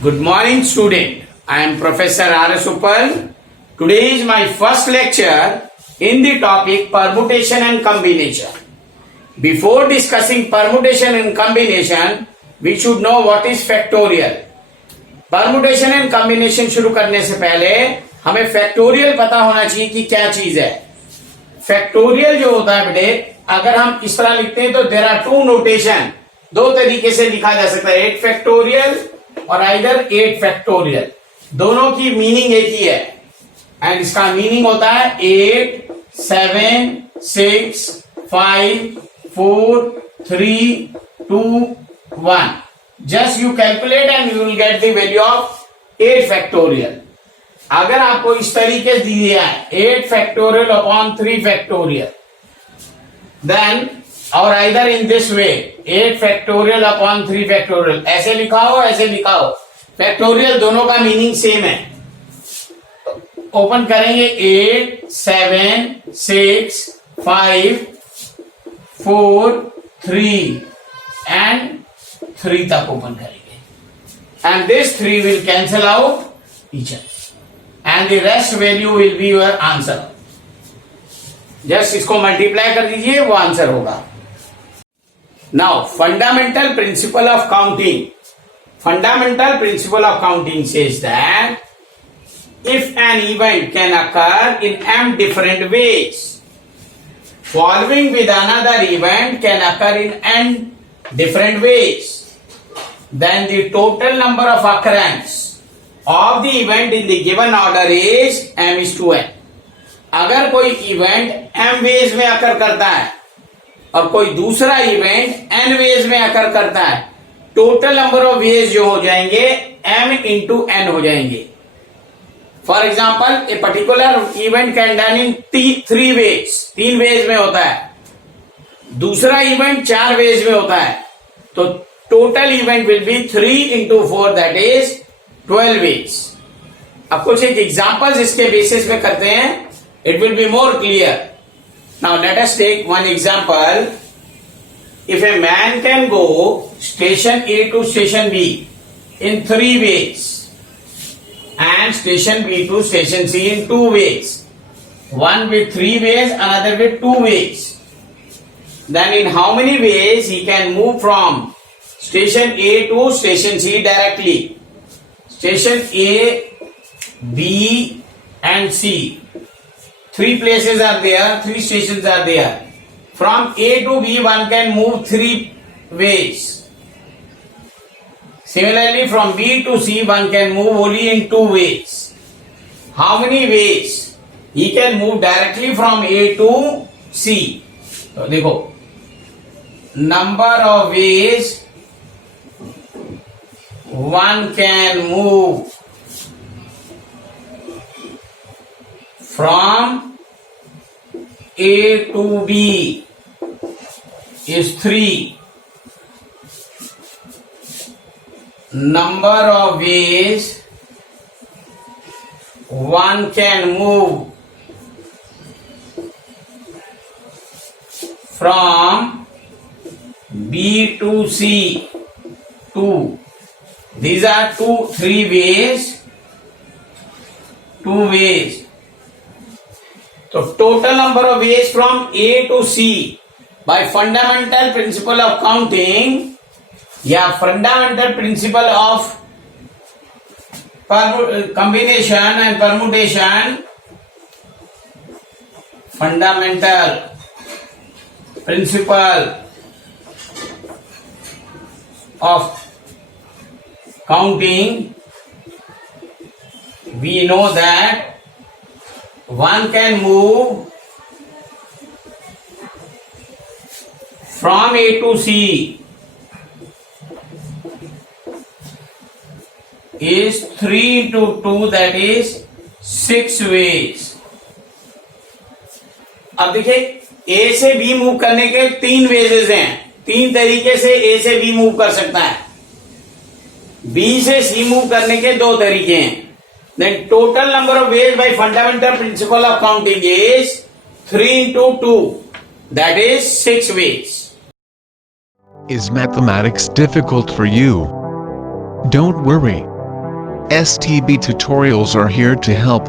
Good morning, student. I am Professor R.S. Uppal. Today is my first lecture in the topic permutation and combination. Before discussing permutation and combination, we should know what is factorial. Permutation and combination शुरू करने से पहले हमें फैक्टोरियल पता होना चाहिए कि क्या चीज है. फैक्टोरियल जो होता है बेटे, अगर हम इस तरह लिखते हैं तो देयर आर टू नोटेशन. दो तरीके से लिखा जा सकता है, 8 फैक्टोरियल और आइदर 8 फैक्टोरियल. दोनों की मीनिंग एक ही है एंड इसका मीनिंग होता है 8, 7, 6, 5, 4, 3, 2, 1. Just you calculate and you will get the value of 8 factorial. अगर आपको इस तरीके से दिया है 8 factorial upon 3 factorial, then or either in this way 8 factorial upon 3 factorial, ऐसे लिखा हो ऐसे लिखा हो, फैक्टोरियल दोनों का मीनिंग सेम है. ओपन करेंगे 8, 7, 6, 5, 4, 3 and 3 तक ओपन करेंगे and this 3 will cancel out each other and the rest value will be your answer. Just इसको मल्टीप्लाई कर दीजिए, वो आंसर होगा. Now fundamental principle of counting. Fundamental principle of counting says that if an event can occur in m different ways, following with another event can occur in n different ways, then the total number of occurrence of the event in the given order is m is to n. अगर कोई event m veg में अकर करता है और कोई दूसरा event n veg में अकर करता है, टोटल नंबर ऑफ वेज जो हो जाएंगे m इंटू n हो जाएंगे. For example a particular event can done in 3 ways, 3 ways में होता है. दूसरा इवेंट 4 वेज में होता है, तो total event will be 3 into 4 that is 12 ways. अब कुछ एक एग्जाम्पल्स इसके बेसिस में करते हैं, it will be more clear. Now let us take one example. If a man can go station A to station B in 3 ways and station B to station C in 2 ways, one with 3 ways, another with 2 ways, then in how many ways he can move from station A to station C directly? Station A, B and C, 3 places are there, 3 stations are there. From A to B one can move 3 ways. Similarly, from B to C, one can move only in 2 ways. How many ways? He can move directly from A to C. तो देखो, number of ways one can move from A to B is 3. Number of ways one can move from B to C, 2. These are 3 ways, 2 ways. So total number of ways from A to C by fundamental principle of counting या fundamental principle of combination and permutation, fundamental principle of counting, we know that one can move from A to C is 3 into 2, that is 6 ways. अब देखिए A से B move करने के 3 वेजेस हैं, 3 तरीके से A से B मूव कर सकता है. B से C मूव करने के 2 तरीके हैं. Then total number of ways by fundamental principle of counting is 3 into 2, that is 6 ways. Is mathematics difficult for you? Don't worry. STB tutorials are here to help.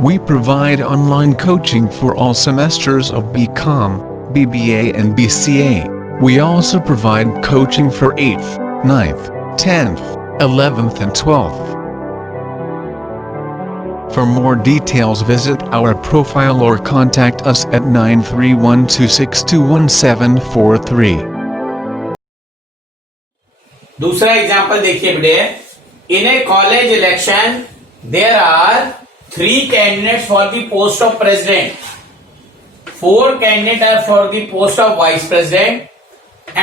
We provide online coaching for all semesters of BCom, BBA and BCA. We also provide coaching for 8th, 9th, 10th, 11th and 12th. For more details visit our profile or contact us at 9312621743. दूसरा example देखिए बेटे, in a college election there are 3 candidates for the post of president, 4 candidates are for the post of vice president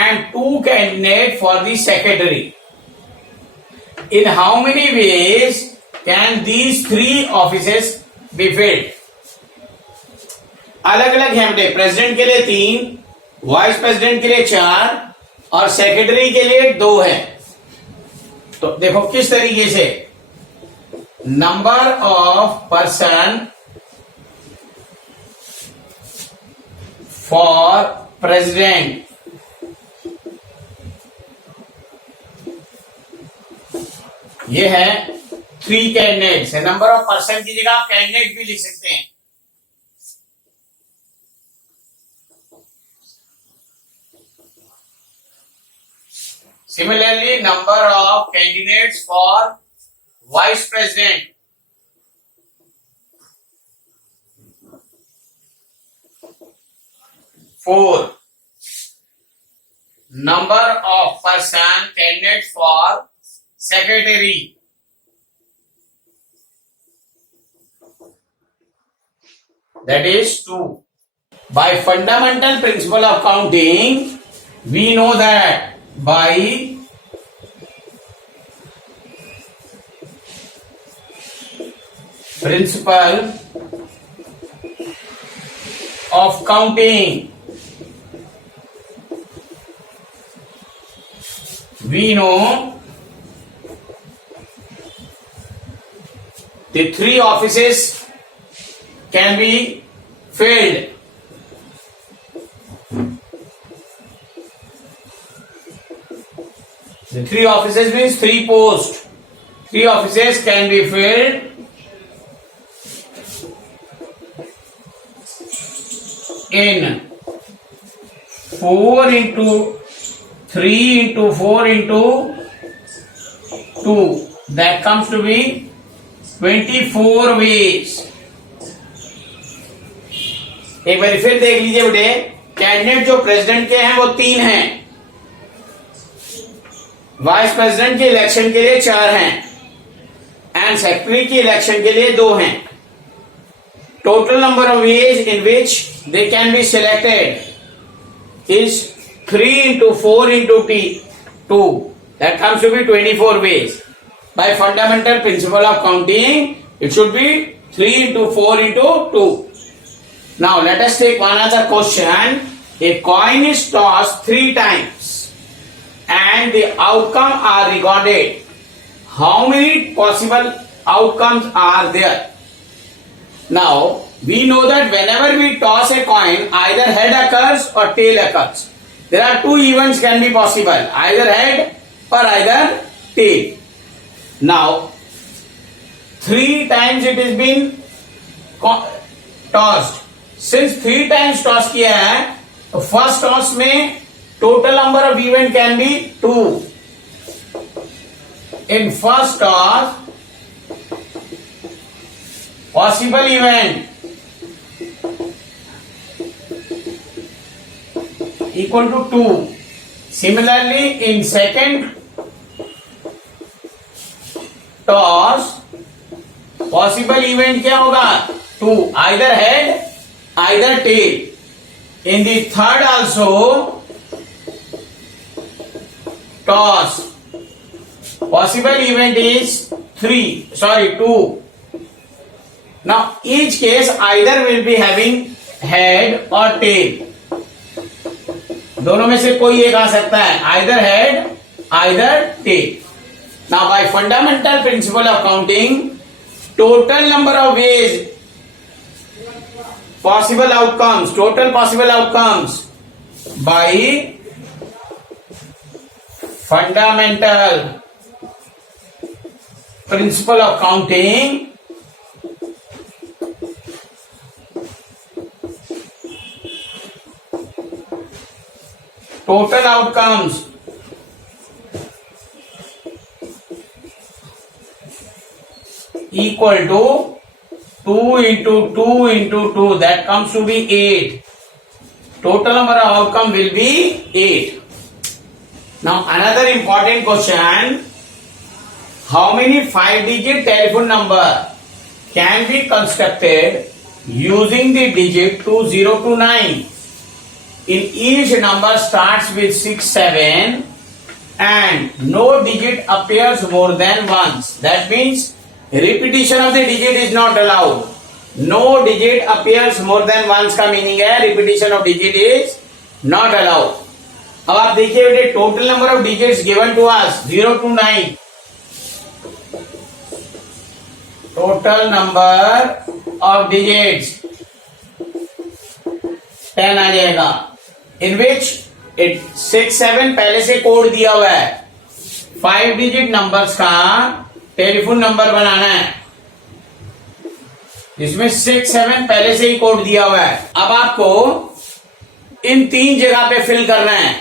and 2 candidates for the secretary. In how many ways can these 3 offices be filled? अलग अलग हैं बेटे, प्रेसिडेंट के लिए 3, vice president के लिए 4 और सेक्रेटरी के लिए 2 है। तो देखो किस तरीके से, number of person for president, ये है 3 कैंडिडेट्स है। नंबर ऑफ पर्सन की जगह आप कैंडिडेट भी लिख सकते हैं। Similarly, number of candidates for vice president, 4. Number of person candidates for secretary, that is 2. By fundamental principle of counting, we know that by principle of counting, we know the 3 offices can be filled. The 3 offices means 3 posts. 3 offices can be filled in 4 into 3 into 4 into 2. That comes to be 24 ways. एक बार फिर देख लीजिए बेटे, कैंडिडेट जो प्रेसिडेंट के हैं वो 3 हैं, वाइस प्रेसिडेंट के इलेक्शन के लिए 4 हैं एंड सेक्रेटरी की इलेक्शन के लिए 2 हैं। Total number of ways in which they can be selected is 3 into 4 into 2. That comes to be 24 ways. By fundamental principle of counting, it should be 3 into 4 into 2. Now let us take one other question. A coin is tossed 3 times and the outcome are recorded. How many possible outcomes are there? Now we know that whenever we toss a coin, either head occurs or tail occurs. There are 2 events can be possible, either head or either tail. Now 3 times it has been tossed. Since 3 times toss किया है, तो first toss में total number of event can be 2. In first toss, possible event equal to 2. Similarly, in second toss, possible event क्या होगा? 2. Either head, either tail. In the third also, toss, possible event is 2. Now each case either will be having head or tail. दोनों में से कोई एक आ सकता है, either head, either tail. Now by fundamental principle of counting, total number of ways, possible outcomes, total possible outcomes by fundamental principle of counting. Total outcomes equal to 2 into 2 into 2, that comes to be 8. Total number of outcome will be 8. Now another important question, how many 5-digit telephone number can be constructed using the digit 20 to 9? In each number starts with 6, 7 and no digit appears more than once. That means repetition of the digit is not allowed. No digit appears more than once का मीनिंग है repetition of digit is not allowed. अब आप देखिए बेटे total number of digits given to us 0 to 9. Total number of digits 10 आ जाएगा. In विच 6, 7 पहले से कोड दिया हुआ है. 5 डिजिट नंबर्स का टेलीफोन नंबर बनाना है जिसमें 6, 7 पहले से ही कोड दिया हुआ है. अब आपको इन 3 जगह पे फिल करना है.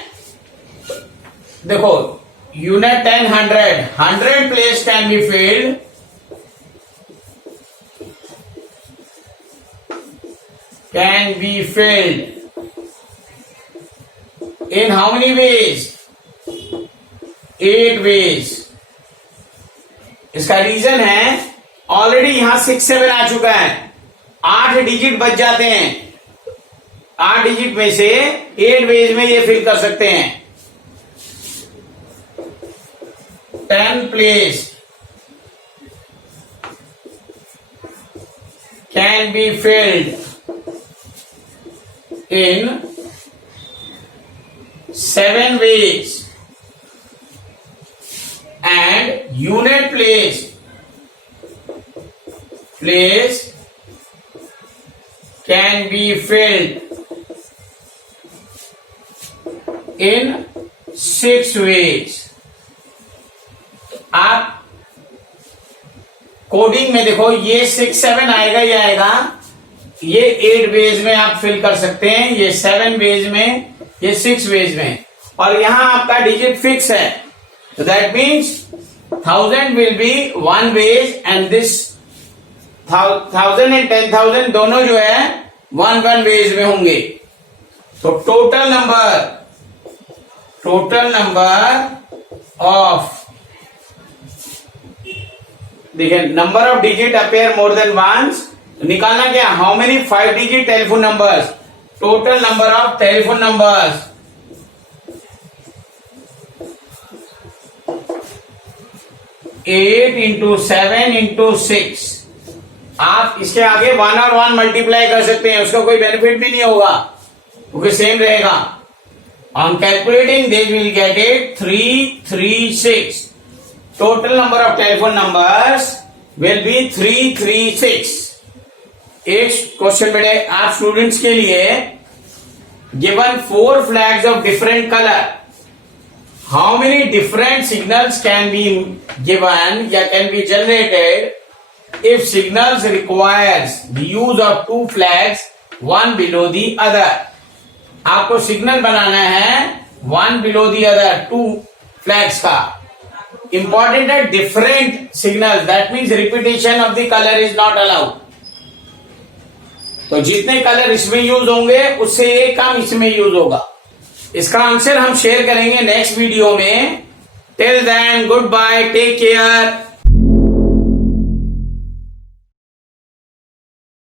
देखो यूनिट 10, 100 place can be filled. Can be filled in how many ways? 8 ways. इसका रीजन है ऑलरेडी यहां 6, 7 आ चुका है. 8 डिजिट बच जाते हैं. 8 डिजिट में से 8 वेज में ये फिल कर सकते हैं. 10 place can be filled in 7 ways and unit place can be filled in 6 ways. आप कोडिंग में देखो ये 6, 7 आएगा ही आएगा. ये 8 वेज में आप फिल कर सकते हैं. ये 7 वेज में, ये 6 वेज में. और यहां आपका डिजिट फिक्स है. तो that means 1000 will be 1 ways and this 1000 and 10,000 दोनों जो है 1 वेज में होंगे. तो टोटल नंबर ऑफ देखिए number of digit appear more than once. निकालना क्या, how many 5 digit telephone numbers. Total number of telephone numbers 8 into 7 into 6. आप इसके आगे 1 और 1 मल्टीप्लाई कर सकते हैं. उसका कोई बेनिफिट भी नहीं होगा क्योंकि सेम रहेगा. On calculating this will get it 336. Total number of telephone numbers will be 336. एक क्वेश्चन बेटे आप स्टूडेंट्स के लिए, given 4 flags of different colour, how many different signals can be given या can be generated if signals requires the use of 2 flags, one below the other. आपको signal बनाना है one below the other, 2 flags का. Important है different signal, that means repetition of the colour is not allowed. तो जितने कलर इसमें यूज होंगे उससे एक कम इसमें यूज होगा. इसका आंसर हम शेयर करेंगे नेक्स्ट वीडियो में. Till then goodbye, take care.